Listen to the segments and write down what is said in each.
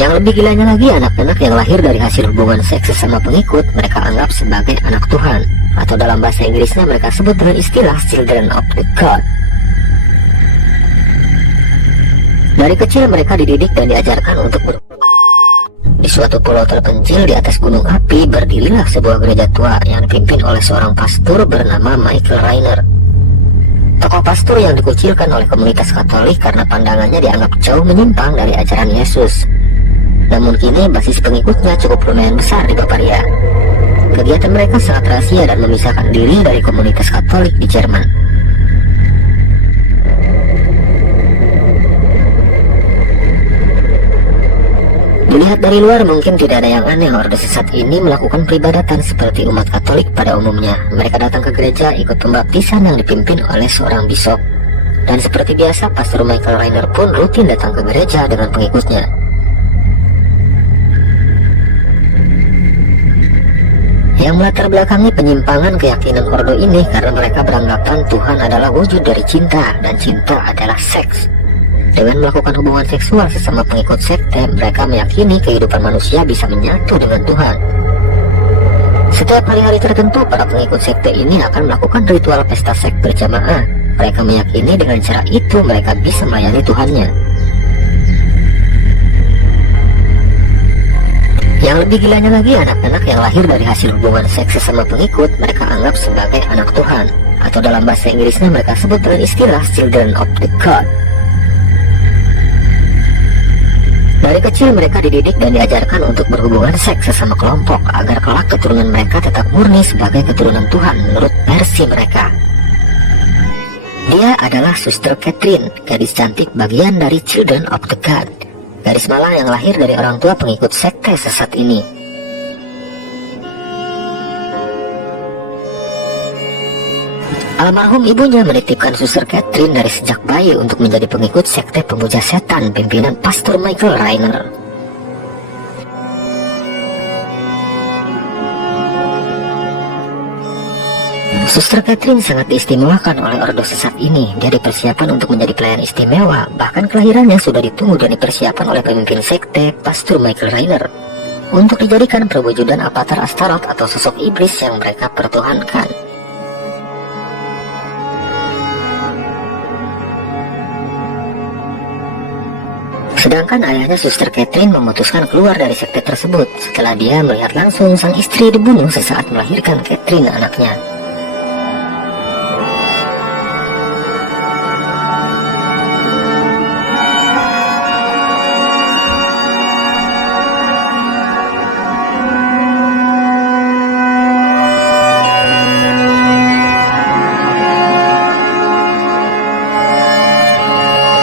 Yang lebih gilanya lagi, anak-anak yang lahir dari hasil hubungan seks sesama pengikut mereka anggap sebagai anak Tuhan, atau dalam bahasa Inggrisnya mereka sebut dengan istilah Children of the God. Dari kecil mereka dididik dan diajarkan untuk Di suatu pulau terpencil di atas gunung api berdirilah sebuah gereja tua yang dipimpin oleh seorang pastor bernama Michael Rainer. Tokoh pastor yang dikucilkan oleh komunitas Katolik karena pandangannya dianggap jauh menyimpang dari ajaran Yesus. Namun kini basis pengikutnya cukup lumayan besar di Bavaria. Kegiatan mereka sangat rahasia dan memisahkan diri dari komunitas Katolik di Jerman. Dilihat dari luar mungkin tidak ada yang aneh orde sesat ini melakukan peribadatan seperti umat Katolik pada umumnya. Mereka datang ke gereja ikut pembaptisan yang dipimpin oleh seorang bishop. Dan seperti biasa, Pastor Michael Rainer pun rutin datang ke gereja dengan pengikutnya. Yang melatar belakangi penyimpangan keyakinan ordo ini karena mereka beranggapan Tuhan adalah wujud dari cinta dan cinta adalah seks. Dengan melakukan hubungan seksual sesama pengikut sekte, mereka meyakini kehidupan manusia bisa menyatu dengan Tuhan. Setiap hari-hari tertentu, para pengikut sekte ini akan melakukan ritual pesta seks berjamaah. Mereka meyakini dengan cara itu mereka bisa melayani Tuhannya. Yang lebih gilanya lagi, anak-anak yang lahir dari hasil hubungan seks sesama pengikut mereka anggap sebagai anak Tuhan, atau dalam bahasa Inggrisnya mereka sebut dengan istilah Children of the God. Dari kecil mereka dididik dan diajarkan untuk berhubungan seks sesama kelompok agar kelak keturunan mereka tetap murni sebagai keturunan Tuhan menurut versi mereka. Dia adalah Suster Catherine, gadis cantik bagian dari Children of the God, gadis malang yang lahir dari orang tua pengikut sekte sesat ini. Almarhum ibunya menitipkan Suster Catherine dari sejak bayi untuk menjadi pengikut sekte pemuja setan pimpinan Pastor Michael Rainer. Suster Catherine sangat diistimewakan oleh ordo sesat ini. Dia dipersiapkan untuk menjadi pelayan istimewa, bahkan kelahirannya sudah ditunggu dan dipersiapkan oleh pemimpin sekte Pastor Michael Rainer untuk dijadikan perwujudan avatar Astaroth atau sosok iblis yang mereka pertuhankan. Sedangkan ayahnya Suster Catherine memutuskan keluar dari sekte tersebut setelah dia melihat langsung sang istri dibunuh sesaat melahirkan Catherine anaknya.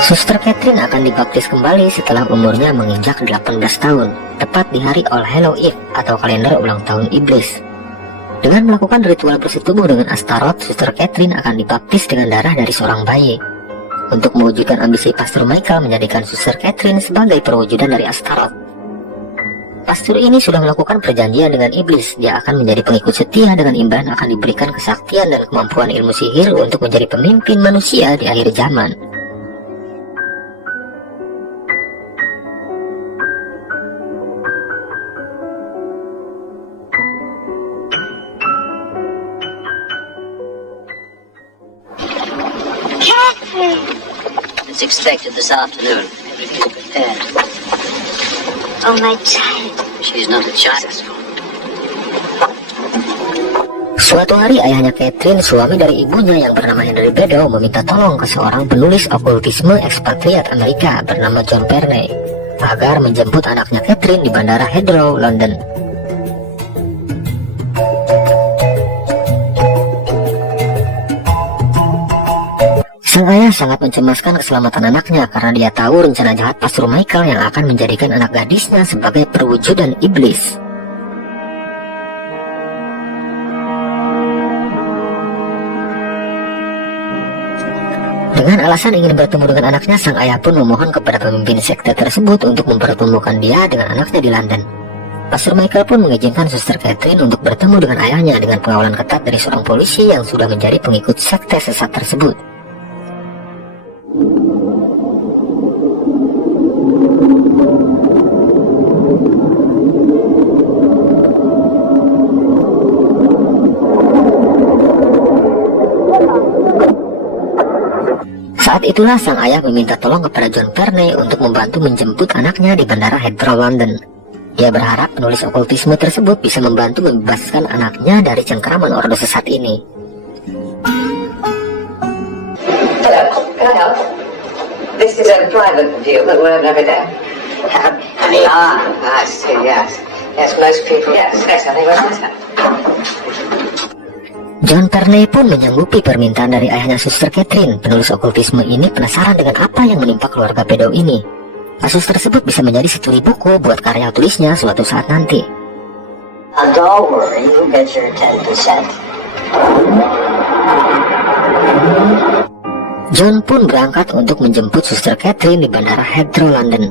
Suster Catherine akan dibaptis kembali setelah umurnya menginjak 18 tahun, tepat di hari All Hallow Eve atau kalender ulang tahun iblis. Dengan melakukan ritual bersetubuh dengan Astaroth, Suster Catherine akan dibaptis dengan darah dari seorang bayi. Untuk mewujudkan ambisi Pastor Michael menjadikan Suster Catherine sebagai perwujudan dari Astaroth. Pastor ini sudah melakukan perjanjian dengan iblis. Dia akan menjadi pengikut setia dengan imbalan akan diberikan kesaktian dan kemampuan ilmu sihir untuk menjadi pemimpin manusia di akhir zaman. It's expected this afternoon. Prepare. Oh, my child. She's not a child. Suatu hari ayahnya Catherine, suami dari ibunya yang bernama Henry Bedow, meminta tolong ke seorang penulis okultisme ekspatriat Amerika bernama John Perney agar menjemput anaknya Catherine di Bandara Heathrow, London. Sang ayah sangat mencemaskan keselamatan anaknya karena dia tahu rencana jahat Pastor Michael yang akan menjadikan anak gadisnya sebagai perwujudan iblis. Dengan alasan ingin bertemu dengan anaknya, sang ayah pun memohon kepada pemimpin sekte tersebut untuk mempertemukan dia dengan anaknya di London. Pastor Michael pun mengizinkan Suster Catherine untuk bertemu dengan ayahnya dengan pengawalan ketat dari seorang polisi yang sudah menjadi pengikut sekte sesat tersebut. Saat itulah sang ayah meminta tolong kepada John Verne untuk membantu menjemput anaknya di Bandara Heathrow, London. Dia berharap penulis okultisme tersebut bisa membantu membebaskan anaknya dari cengkeraman ordo sesat ini. Hello, can I help? This is a private view, but we're never there. I see, yes. Yes, most people, yes, I think we're better. John Verne pun menyanggupi permintaan dari ayahnya Suster Catherine. Penulis okultisme ini penasaran dengan apa yang menimpa keluarga pedo ini. Kasus tersebut bisa menjadi studi buku buat karya tulisnya suatu saat nanti. Don't worry, you get your 10%. John pun berangkat untuk menjemput Suster Catherine di Bandara Heathrow, London.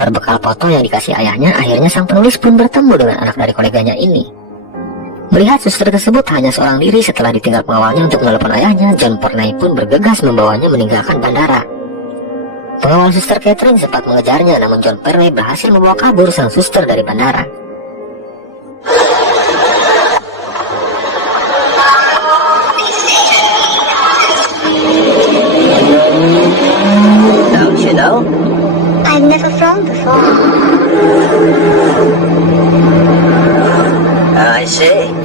Berbekal foto yang dikasih ayahnya, akhirnya sang penulis pun bertemu dengan anak dari koleganya ini. Melihat suster tersebut hanya seorang diri setelah ditinggal pengawalnya untuk menelepon ayahnya, John Verne pun bergegas membawanya meninggalkan bandara. Pengawal Suster Catherine sempat mengejarnya, namun John Verne berhasil membawa kabur sang suster dari bandara. Don't you know? I've never flown before. I see.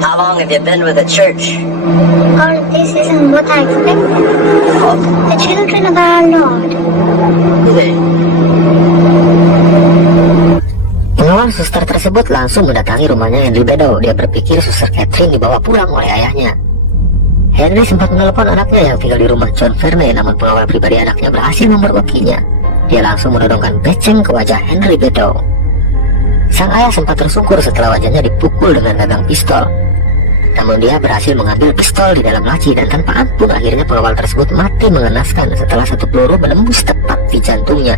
How long have you been with the church? All of this isn't what I expected. The children of our Lord. Pengawal suster tersebut langsung mendatangi rumahnya Henry Bedow. Dia berpikir Suster Catherine dibawa pulang oleh ayahnya. Henry sempat menelepon anaknya yang tinggal di rumah John Verne, namun pengawal pribadi anaknya berhasil memergokinya. Dia langsung menodongkan beceng ke wajah Henry Bedow. Sang ayah sempat tersungkur setelah wajahnya dipukul dengan gagang pistol. Namun dia berhasil mengambil pistol di dalam laci dan tanpa ampun akhirnya pengawal tersebut mati mengenaskan setelah satu peluru menembus tepat di jantungnya.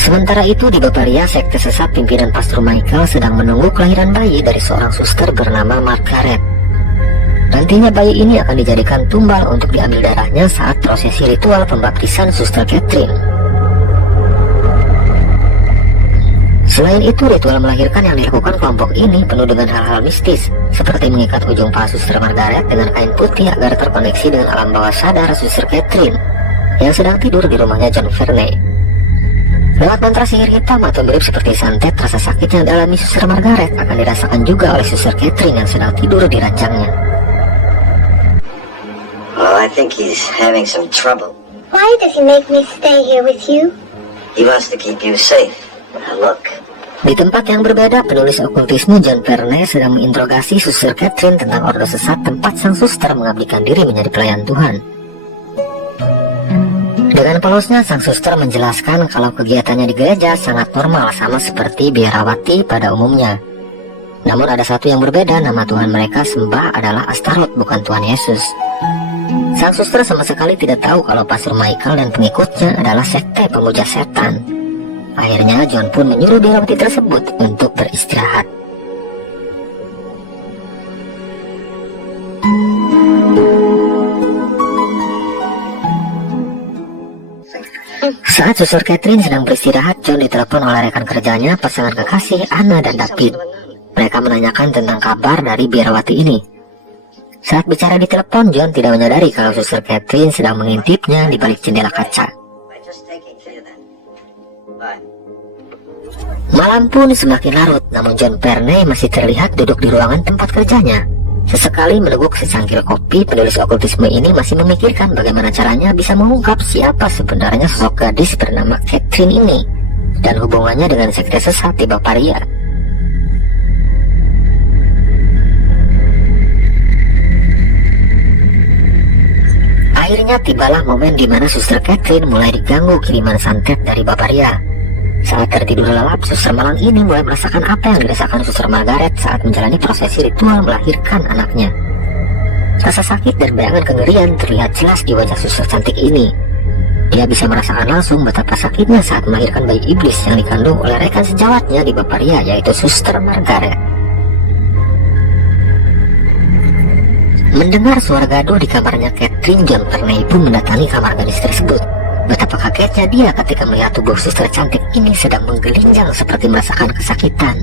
Sementara itu di Bavaria, sekte sesat pimpinan Pastor Michael sedang menunggu kelahiran bayi dari seorang suster bernama Margaret. Nantinya bayi ini akan dijadikan tumbal untuk diambil darahnya saat prosesi ritual pembaptisan Suster Catherine. Selain itu, ritual melahirkan yang dilakukan kelompok ini penuh dengan hal-hal mistis, seperti mengikat ujung paha Suster Margaret dengan kain putih agar terkoneksi dengan alam bawah sadar Suster Catherine yang sedang tidur di rumahnya John Verne. Lewat mantra sihir hitam atau mirip seperti santet, rasa sakit yang dialami Suster Margaret akan dirasakan juga oleh Suster Catherine yang sedang tidur di ranjangnya. Well, I think he's having some trouble. Why does he make me stay here with you? He wants to keep you safe. Now look. Di tempat yang berbeda, penulis okultisme John Verne sedang menginterogasi Suster Catherine tentang ordo sesat tempat sang suster mengabdikan diri menjadi pelayan Tuhan. Dengan polosnya, sang suster menjelaskan kalau kegiatannya di gereja sangat normal sama seperti biarawati pada umumnya. Namun ada satu yang berbeda, nama Tuhan mereka sembah adalah Astaroth, bukan Tuhan Yesus. Sang suster sama sekali tidak tahu kalau Pastor Michael dan pengikutnya adalah sekte pemuja setan. Akhirnya John pun menyuruh biarawati tersebut untuk beristirahat. Saat Suster Catherine sedang beristirahat, John ditelepon oleh rekan kerjanya, pasangan kekasih Anna dan David. Mereka menanyakan tentang kabar dari biarawati ini. Saat bicara di telepon, John tidak menyadari kalau Suster Catherine sedang mengintipnya di balik jendela kaca. Malam pun semakin larut, namun John Verne masih terlihat duduk di ruangan tempat kerjanya. Sesekali meneguk secangkir kopi, penulis okultisme ini masih memikirkan bagaimana caranya bisa mengungkap siapa sebenarnya sosok gadis bernama Catherine ini dan hubungannya dengan sekte sesat di Bavaria. Akhirnya tibalah momen di mana Suster Catherine mulai diganggu kiriman santet dari Bavaria. Saat tertidur lelap, suster malang ini mulai merasakan apa yang dirasakan Suster Margaret saat menjalani prosesi ritual melahirkan anaknya. Rasa sakit dan bayangan kengerian terlihat jelas di wajah suster cantik ini. Dia bisa merasakan langsung betapa sakitnya saat melahirkan bayi iblis yang dikandung oleh rekan sejawatnya di Bavaria, yaitu Suster Margaret. Mendengar suara gaduh di kamarnya Catherine, John Verne pun mendatangi kamar gadis tersebut. Betapa kagetnya dia ketika melihat tubuh suster cantik ini sedang menggelinjang seperti merasakan kesakitan.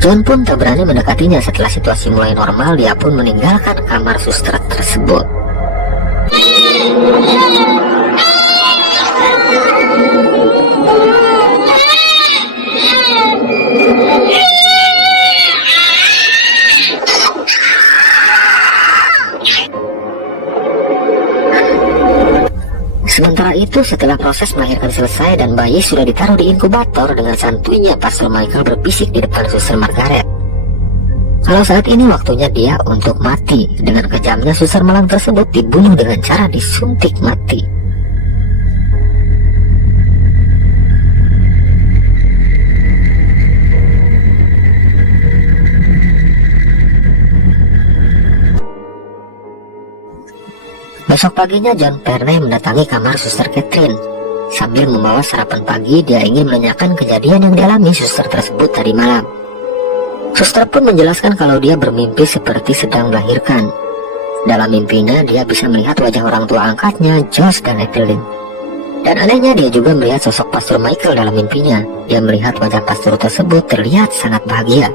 John pun tak berani mendekatinya. Setelah situasi mulai normal, dia pun meninggalkan kamar suster tersebut. Sementara itu, setelah proses melahirkan selesai dan bayi sudah ditaruh di inkubator, dengan santuinya Pastor Michael berbisik di depan Suster Margaret kalau saat ini waktunya dia untuk mati. Dengan kejamnya, suster malang tersebut dibunuh dengan cara disuntik mati. Besok paginya, John Perney mendatangi kamar Suster Catherine. Sambil membawa sarapan pagi, dia ingin menanyakan kejadian yang dialami suster tersebut tadi malam. Suster pun menjelaskan kalau dia bermimpi seperti sedang melahirkan. Dalam mimpinya, dia bisa melihat wajah orang tua angkatnya, Josh dan Evelyn. Dan anehnya, dia juga melihat sosok Pastor Michael dalam mimpinya. Dia melihat wajah pastor tersebut terlihat sangat bahagia.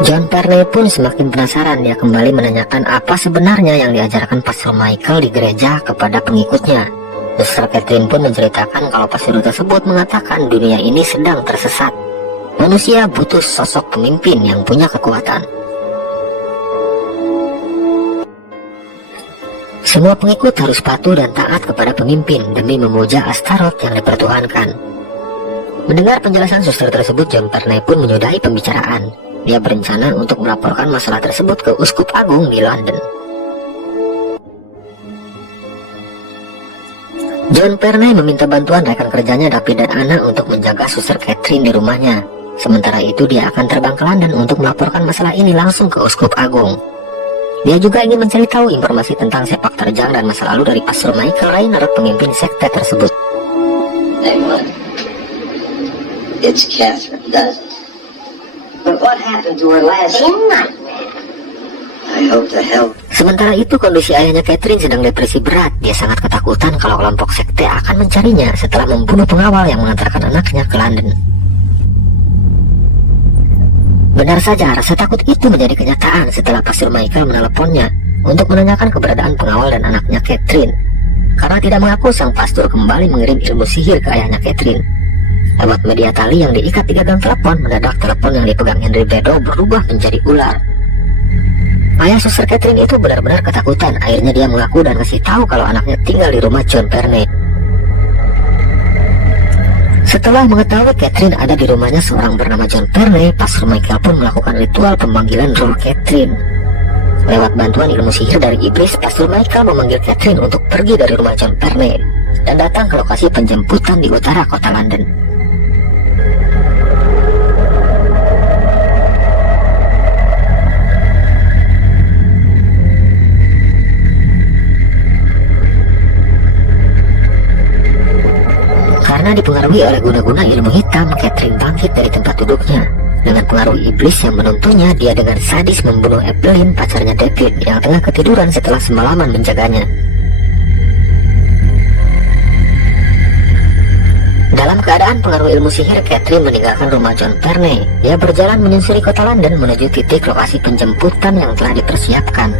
John Perney pun semakin penasaran. Dia kembali menanyakan apa sebenarnya yang diajarkan Pastor Michael di gereja kepada pengikutnya. Suster Catherine pun menceritakan kalau pastor tersebut mengatakan dunia ini sedang tersesat. Manusia butuh sosok pemimpin yang punya kekuatan. Semua pengikut harus patuh dan taat kepada pemimpin demi memuja Astaroth yang dipertuhankan. Mendengar penjelasan suster tersebut, John Perney pun menyudahi pembicaraan. Dia berencana untuk melaporkan masalah tersebut ke Uskup Agung di London. John Perney meminta bantuan rekan kerjanya David dan Anna untuk menjaga Suster Catherine di rumahnya. Sementara itu, dia akan terbang ke London untuk melaporkan masalah ini langsung ke Uskup Agung. Dia juga ingin mencari tahu informasi tentang sepak terjang dan masa lalu dari Pastor Michael Rainer, pemimpin sekte tersebut. It's Catherine, does it? But what happened to her last night? I hope to help. Sementara itu, kondisi ayahnya Catherine sedang depresi berat. Dia sangat ketakutan kalau kelompok sekte akan mencarinya setelah membunuh pengawal yang mengantarkan anaknya ke London. Benar saja, rasa takut itu menjadi kenyataan setelah Pastor Michael meneleponnya untuk menanyakan keberadaan pengawal dan anaknya Catherine. Karena tidak mengaku, sang pastor kembali mengirim ilmu sihir ke ayahnya Catherine. Lewat media tali yang diikat di gagang telepon, mendadak telepon yang dipegang Henry Bedo berubah menjadi ular. Ayah Suster Catherine itu benar-benar ketakutan. Akhirnya dia mengaku dan kasih tahu kalau anaknya tinggal di rumah John Perney. Setelah mengetahui Catherine ada di rumahnya seorang bernama John Perney, Pastor Michael pun melakukan ritual pemanggilan roh Catherine. Lewat bantuan ilmu sihir dari iblis, Pastor Michael memanggil Catherine untuk pergi dari rumah John Perney dan datang ke lokasi penjemputan di utara kota London. Karena dipengaruhi oleh guna-guna ilmu hitam, Catherine bangkit dari tempat duduknya. Dengan pengaruh iblis yang menuntunnya, dia dengan sadis membunuh Evelyn, pacarnya David, yang tengah ketiduran setelah semalaman menjaganya. Dalam keadaan pengaruh ilmu sihir, Catherine meninggalkan rumah John Perney. Dia berjalan menyusuri kota London menuju titik lokasi penjemputan yang telah dipersiapkan.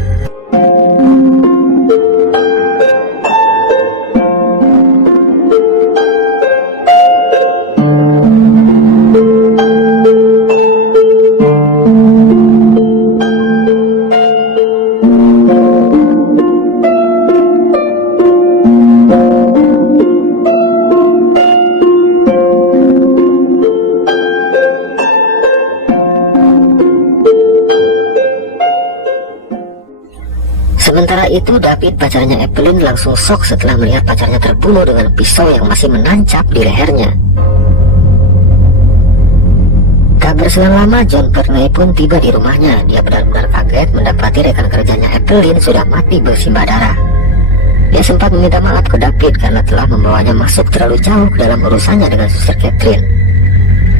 Sementara itu, David, pacarnya Evelyn, langsung shock setelah melihat pacarnya terbunuh dengan pisau yang masih menancap di lehernya. Tak berselang lama, John Perney pun tiba di rumahnya. Dia benar-benar kaget mendapati rekan kerjanya Evelyn sudah mati bersimbah darah. Dia sempat meminta maaf ke David karena telah membawanya masuk terlalu jauh ke dalam urusannya dengan Suster Catherine.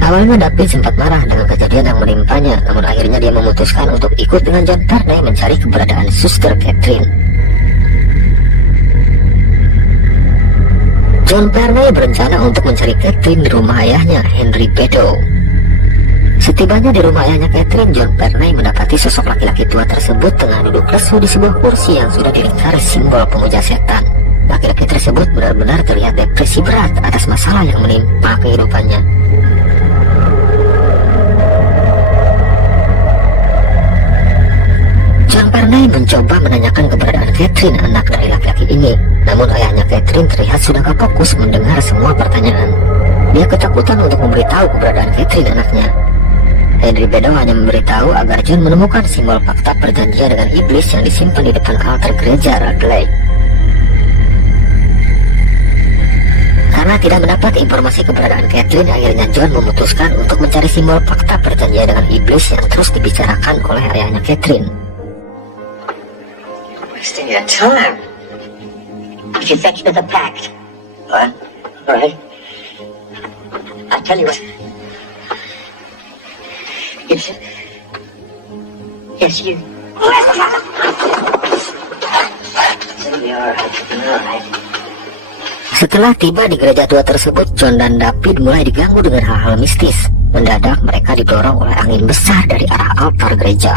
Awalnya David sempat marah dengan kejadian yang menimpanya, namun akhirnya dia memutuskan untuk ikut dengan John Perney mencari keberadaan Suster Catherine. John Pernay berencana untuk mencari Catherine di rumah ayahnya, Henry Bedow. Setibanya di rumah ayahnya Catherine, John Pernay mendapati sosok laki-laki tua tersebut tengah duduk lesu di sebuah kursi yang sudah dilingkari simbol pemuja setan. Laki-laki tersebut benar-benar terlihat depresi berat atas masalah yang menimpa kehidupannya. John Pernay mencoba menanyakan keberadaan Catherine, anak dari laki-laki ini. Namun ayahnya Catherine terlihat sudah gak fokus mendengar semua pertanyaan. Dia ketakutan untuk memberitahu keberadaan Catherine, anaknya. Henry Bedow hanya memberitahu agar John menemukan simbol fakta perjanjian dengan iblis yang disimpan di depan altar gereja Radley. Karena tidak mendapat informasi keberadaan Catherine, akhirnya John memutuskan untuk mencari simbol fakta perjanjian dengan iblis yang terus dibicarakan oleh ayahnya Catherine. Wasting your time. If you fetch me the pact. What? All right. I'll tell you what. Yes, you. It'll be all right. Setelah tiba di gereja tua tersebut, John dan David mulai diganggu dengan hal-hal mistis. Mendadak mereka didorong oleh angin besar dari arah altar gereja.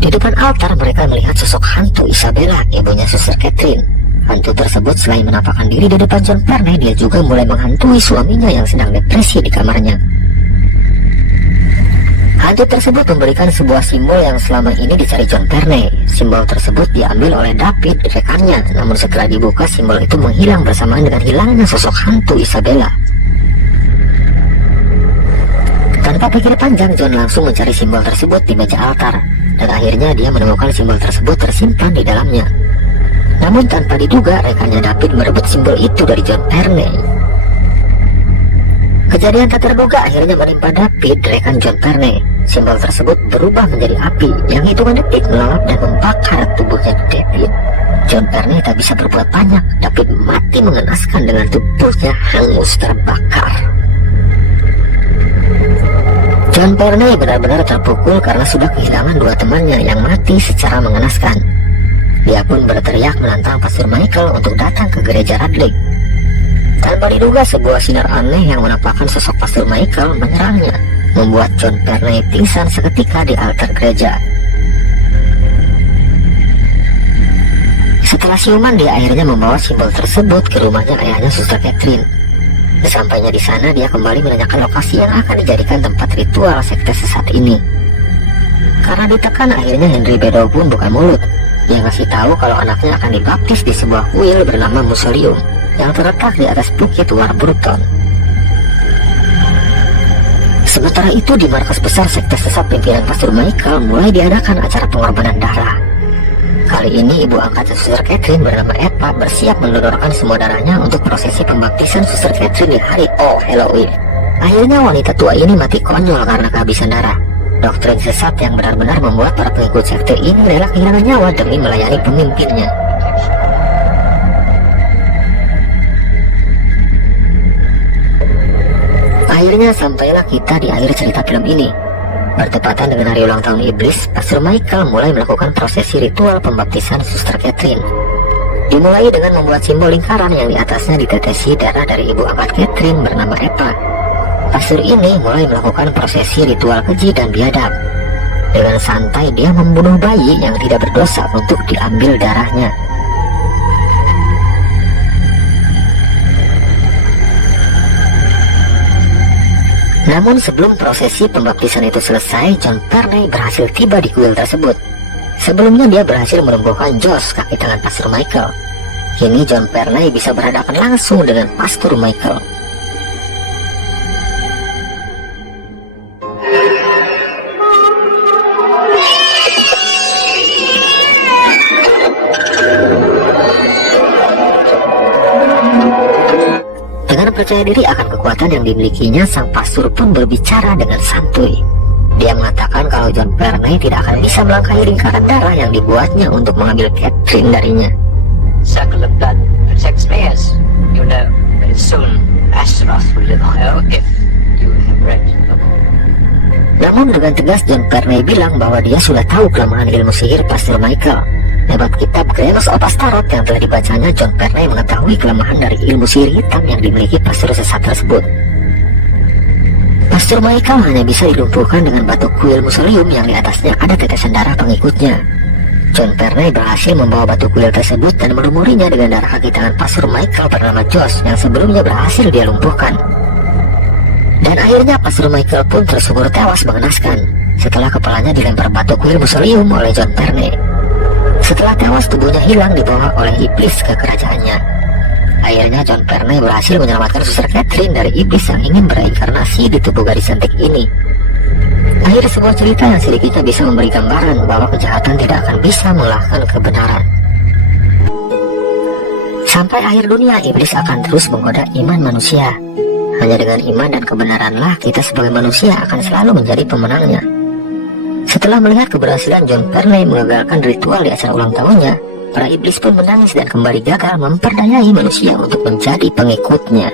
Di depan altar mereka melihat sosok hantu Isabella, ibunya Suster Catherine. Hantu tersebut selain menampakkan diri di depan John Pernay, dia juga mulai menghantui suaminya yang sedang depresi di kamarnya. Hantu tersebut memberikan sebuah simbol yang selama ini dicari John Pernay. Simbol tersebut diambil oleh David, rekannya, namun setelah dibuka simbol itu menghilang bersamaan dengan hilangnya sosok hantu Isabella. Tanpa pikir panjang, John langsung mencari simbol tersebut di meja altar, dan akhirnya dia menemukan simbol tersebut tersimpan di dalamnya. Namun tanpa diduga, rekannya David merebut simbol itu dari John Pernay. Kejadian tak terduga akhirnya menimpa David, rekan John Pernay. Simbol tersebut berubah menjadi api yang hitungan detik melalap dan membakar tubuhnya David. John Pernay tak bisa berbuat banyak. David mati mengenaskan dengan tubuhnya hangus terbakar. John Pernay benar-benar terpukul karena sudah kehilangan dua temannya yang mati secara mengenaskan. Dia pun berteriak menantang Pastor Michael untuk datang ke gereja Radley. Tanpa diduga, sebuah sinar aneh yang menampakkan sosok Pastor Michael menyerangnya, membuat John Pernay pingsan seketika di altar gereja. Setelah siuman, dia akhirnya membawa simbol tersebut ke rumahnya ayahnya Suster Catherine. Sesampainya di sana, dia kembali menanyakan lokasi yang akan dijadikan tempat ritual sekte sesat ini. Karena ditekan, akhirnya Henry Bedow pun buka mulut. Dia ngasih tahu kalau anaknya akan dibaptis di sebuah kuil bernama Mausoleum yang terletak di atas bukit Warburton. Sementara itu, di markas besar sekte sesat pimpinan Pastor Michael mulai diadakan acara pengorbanan darah. Kali ini ibu angkat Suster Catherine bernama Eva bersiap mendonorkan semua darahnya untuk prosesi pembaptisan Suster Catherine di hari All Hallows Eve. Akhirnya wanita tua ini mati konyol karena kehabisan darah. Doktrin sesat yang benar-benar membuat para pengikut sekte ini rela kehilangan nyawa demi melayani pemimpinnya. Akhirnya sampailah kita di akhir cerita film ini. Bertepatan dengan hari ulang tahun iblis, Pastor Michael mulai melakukan prosesi ritual pembaptisan Suster Catherine. Dimulai dengan membuat simbol lingkaran yang di atasnya ditetesi darah dari ibu angkat Catherine bernama Eva. Pastor ini mulai melakukan prosesi ritual keji dan biadab. Dengan santai dia membunuh bayi yang tidak berdosa untuk diambil darahnya. Namun sebelum prosesi pembaptisan itu selesai, John Pernay berhasil tiba di kuil tersebut. Sebelumnya dia berhasil melumpuhkan Josh, kaki tangan Pastor Michael. Kini John Pernay bisa berhadapan langsung dengan Pastor Michael. Percaya diri akan kekuatan yang dimilikinya, sang pastor pun berbicara dengan santuy. Dia mengatakan kalau John Pernay tidak akan bisa melangkahi lingkaran darah yang dibuatnya untuk mengambil Catherine darinya. Circle of blood protects me, as you know. But soon Astaroth will live on hell if you have read the book. Namun dengan tegas John Pernay bilang bahwa dia sudah tahu kelemahan ilmu sihir Pastor Michael. Lewat kitab Grenos of Astaroth yang telah dibacanya, John Perry mengetahui kelemahan dari ilmu sihir hitam yang dimiliki pastor sesat tersebut. Pastor Michael hanya bisa dilumpuhkan dengan batu kuil Musolium yang di atasnya ada tetesan darah pengikutnya. John Perry berhasil membawa batu kuil tersebut dan melumurinya dengan darah kaki tangan Pastor Michael bernama Josh yang sebelumnya berhasil dia lumpuhkan. Dan akhirnya Pastor Michael pun tersungkur tewas mengenaskan setelah kepalanya dilempar batu kuil Musolium oleh John Perry. Setelah tewas, tubuhnya hilang dibawa oleh iblis ke kerajaannya. Akhirnya John Perry berhasil menyelamatkan Suster Catherine dari iblis yang ingin bereinkarnasi di tubuh gadis cantik ini. Akhir sebuah cerita yang sedikitnya bisa memberi gambaran bahwa kejahatan tidak akan bisa mengalahkan kebenaran. Sampai akhir dunia, iblis akan terus menggoda iman manusia. Hanya dengan iman dan kebenaranlah kita sebagai manusia akan selalu menjadi pemenangnya. Setelah melihat keberhasilan John Perry mengagalkan ritual di acara ulang tahunnya, para iblis pun menangis dan kembali gagal memperdayai manusia untuk menjadi pengikutnya.